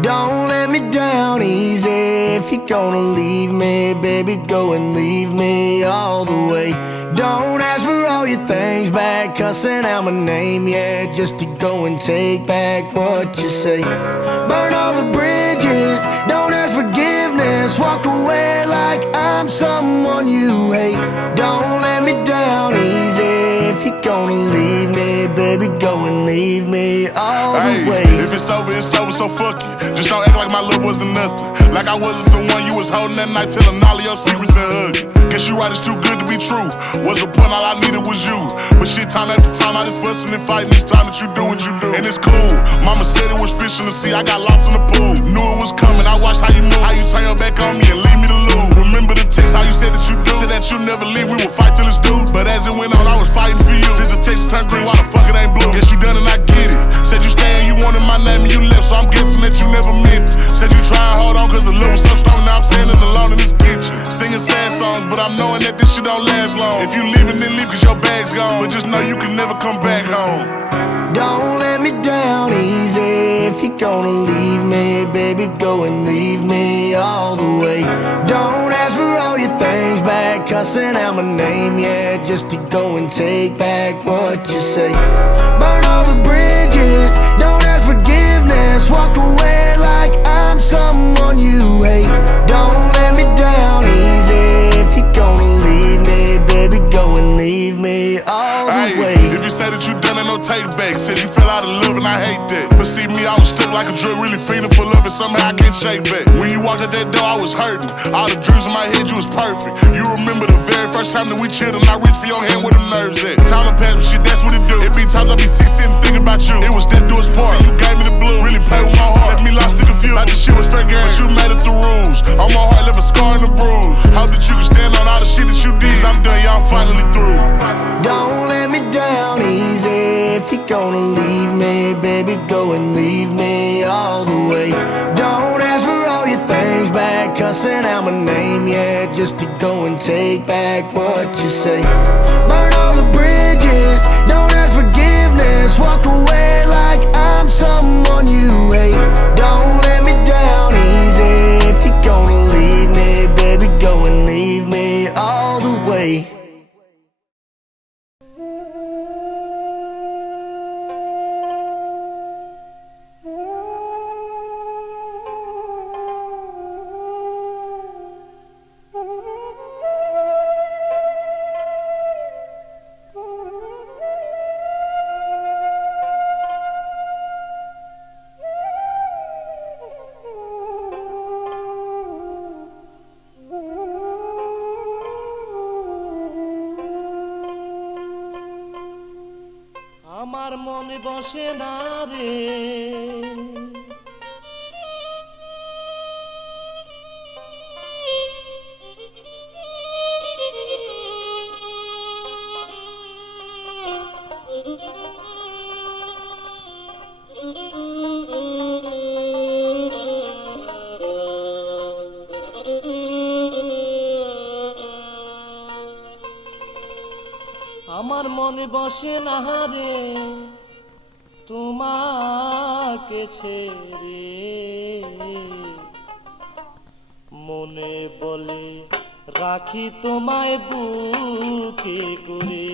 Don't let me down easy. If you're gonna leave me, baby, go and leave me all the way. Don't ask for all your things back, cussing out my name, yeah, just to go and take back what you say. Burn all the bridges, don't ask forgiveness, walk away like I'm someone you hate. Don't let me down easy. If you're gonna leave me, baby, go and leave me all the way. If it's over, so fuck it. Just don't act like my love wasn't nothing. Like I wasn't the one you was holding that night, telling all of your secrets and hugging. Guess you right, it's too good to be true. Was a point, all I needed was you. But shit, time after time, I just fussing and fighting. Each time that you do what you do, and it's cool. Mama said it was fish in the sea, I got lost in the pool. Knew it was coming, I watched how you move, how you turn your back on me and leave me to lose. Remember the text, how you said that you do. Said that you never leave, we would fight till it's due. But as it went on, I was fighting for you. Since the text turned green, why the fuck it ain't blue? Guess you done and I get it. Said you stay and you wanted my name and you left, so I'm guessing that you never meant it. Said you try and hold on cause the love was so strong, now I'm standing alone in this kitchen. Singing sad songs, but I'm knowing that this shit don't last long. If you leaving, then leave cause your bag's gone. But just know you can never come back home. Don't let me down easy. If you're gonna leave me, baby, go and leave me all the way. Don't ask for all your things back, cussing out my name, yeah, just to go and take back what you say. Burn all the bridges, don't ask forgiveness, walk away like I'm someone you hate. Don't let me down easy. If you're gonna leave me, baby, go and leave me all the way. If you say that you done, ain't no take back. Said you fell out of love and I hate that. But see me, I was stuck like a drug, really feeling for love and somehow I can't shake back. When you walked out that door, I was hurting. All the dreams in my head, you was perfect. You remember the very first time that we chilled and I reached for your hand where them nerves at. Time to pass, but shit, that's what it do. It be times I be sick sitting thinking about you. It was death do us part. You gave me the blue, really played with my heart. Left me lost in confused. Like this shit was fair game, but you made it the rules. On my heart, left a scar and a bruise. Hope that you can stand on all the shit that you did. I'm done, y'all finally through. Don't let me down easy. If you're gonna leave me, baby, go and leave me all the way. Don't ask for all your things back, cussing out my name, yeah, just to go and take back what you say. Burn all the bridges, don't ask forgiveness, walk away like I'm someone you hate. Don't let me down easy. If you're gonna leave me, baby, go and leave me all the way. আমার মনে বসে না রে আমার মনে বসে না রে তোমাকে ছেড়ে মনে বলে রাখি তোমায় বুকে করে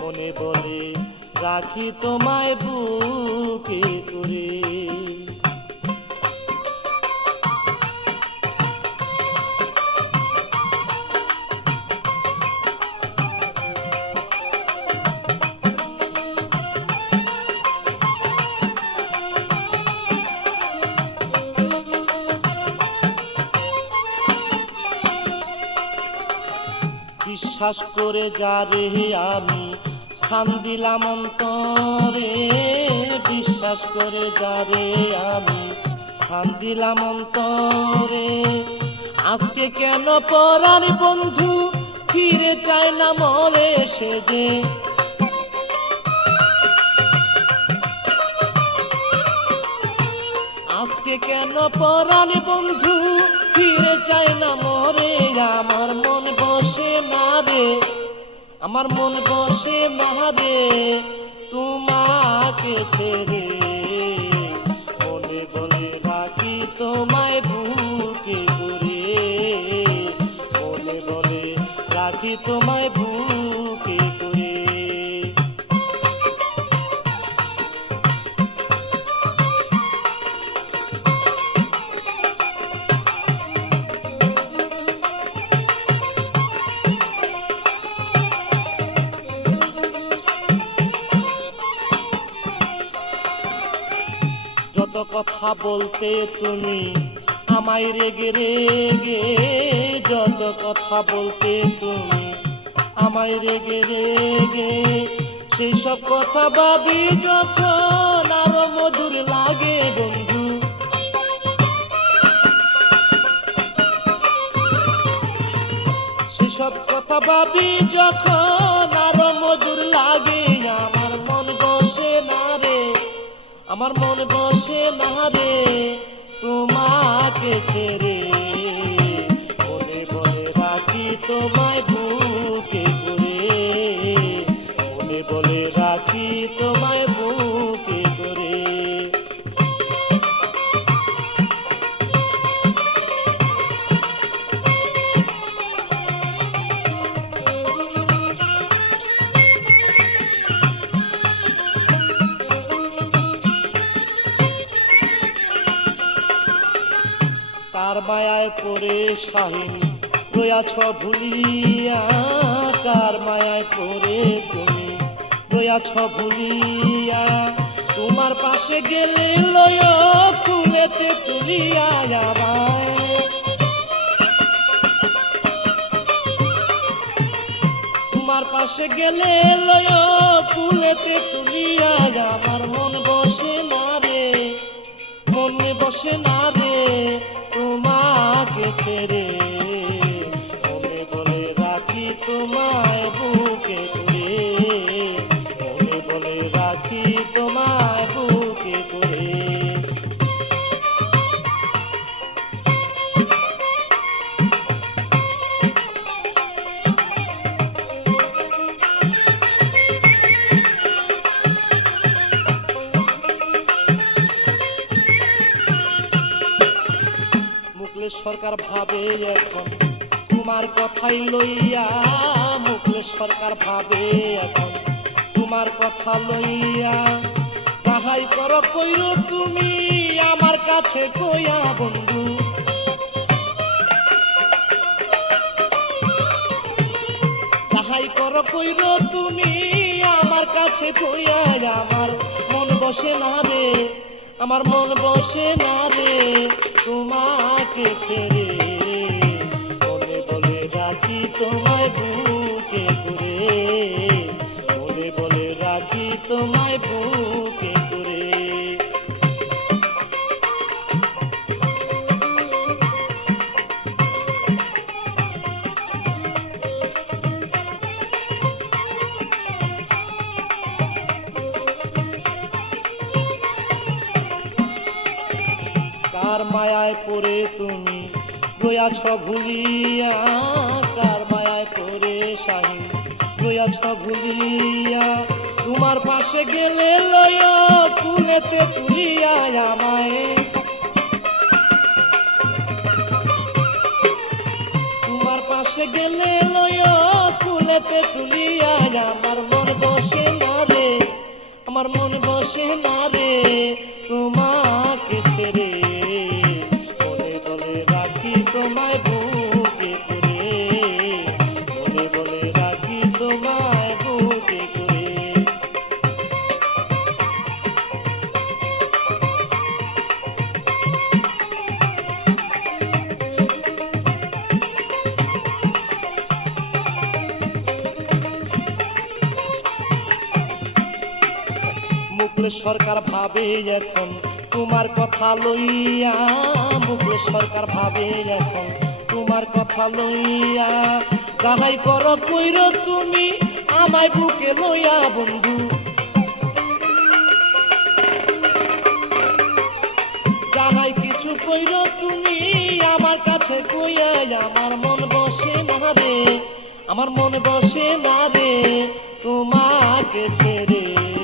মনে বলে রাখি তোমায় বুকে করে বিশ্বাস করে যারে আমি স্থান দিলাম অন্তরে বিশ্বাস করে যারে আমি স্থান দিলাম অন্তরে আজকে কেন পরার বন্ধু ফিরে চায় না মরে সে যে আজকে কেন পরাণে বন্ধু ফিরে যায় না মরে, আমার মন বসে না রে, আমার মন বসে না রে তোমাকে ছেড়ে। মনে বলে রাখি তোমায় বুকে করে, মনে বলে রাখি তোমায় বুকে করে। যত কথা বলতে তুমি আমায় রেগে রেগে, যত কথা বলতে তুমি আমায় রেগে রেগে, সেই সব কথা ভাবি যখন আরো মধুর লাগে বন্ধু। সেসব কথা ভাবি যখন আরো মধুর লাগে, আমার মন বসে না রে, আমার মন বসে না রে তোমাকে ছেড়ে। মনে বলে রাখি তোমায় বুকে করে, মনে বলে রাখি তোমায় বুকে করে। কার মায়ায় পড়ে শাহিন রয়াছ ভুলিয়া, কার মায়ায় পড়ে তুমি রয়াছ ভুলিয়া, তোমার পাশে গেলে লয় ফুলেতে তুলিয়া আমায়। তোমার পাশে গেলে লয় ফুলেতে তুলিয়া, আমার মন বসে না রে, মনে বসে না রে তোমাকে ছেড়ে। মনে বলে রাখি তোমায় বুকে করে, মনে বলে রাখি তোমায় বুকে করে। মুকলেশ সরকার ভাবে এখন তোমার কথাই লইয়া, মুকলেশ সরকার ভাবে এখন তোমার কথা লইয়া, যাহাই করো কইরো তুমি আমার কাছে কইয়া বন্ধু। যাহাই করো কইরো তুমি আমার কাছে কইয়া, আমার মন বসে না রে, আমার মন বসে না রে তোমাকে ছেড়ে। মনে বলে রাখি তোমায় বুকে করে, মনে বলে রাখি তোমায় বুকে করে। কার মায়ায় পড়ে তুমি রয়াছ ভুলিয়া, কার মায়ায় পড়ে শাহিন রয়াছ ভুলিয়া, তোমার পাশে গেলে লয় ফুলেতে তুলিয়া আমায়। তোমার পাশে গেলে লয় ফুলেতে তুলিয়া, আমার মন বসে না রে, আমার মন বসে না রে তোমাকে ছেড়ে। মনে বলে রাখি তোমায় বুকে করে, মনে বলে রাখি তোমায় বুকে করে। মুকলেশ সরকার ভাবে এখন তোমার কথা লইয়া, মুকলেশ সরকার ভাবে এখন তোমার কথা লইয়া, যাহাই করো কইরো তুমি আমায় বুকে লইয়া বন্ধু। যাহাই কইরো তুমি আমার কাছে কইয়া আমার মন বসে না রে, আমার মন বসে না রে তোমাকে ছেড়ে।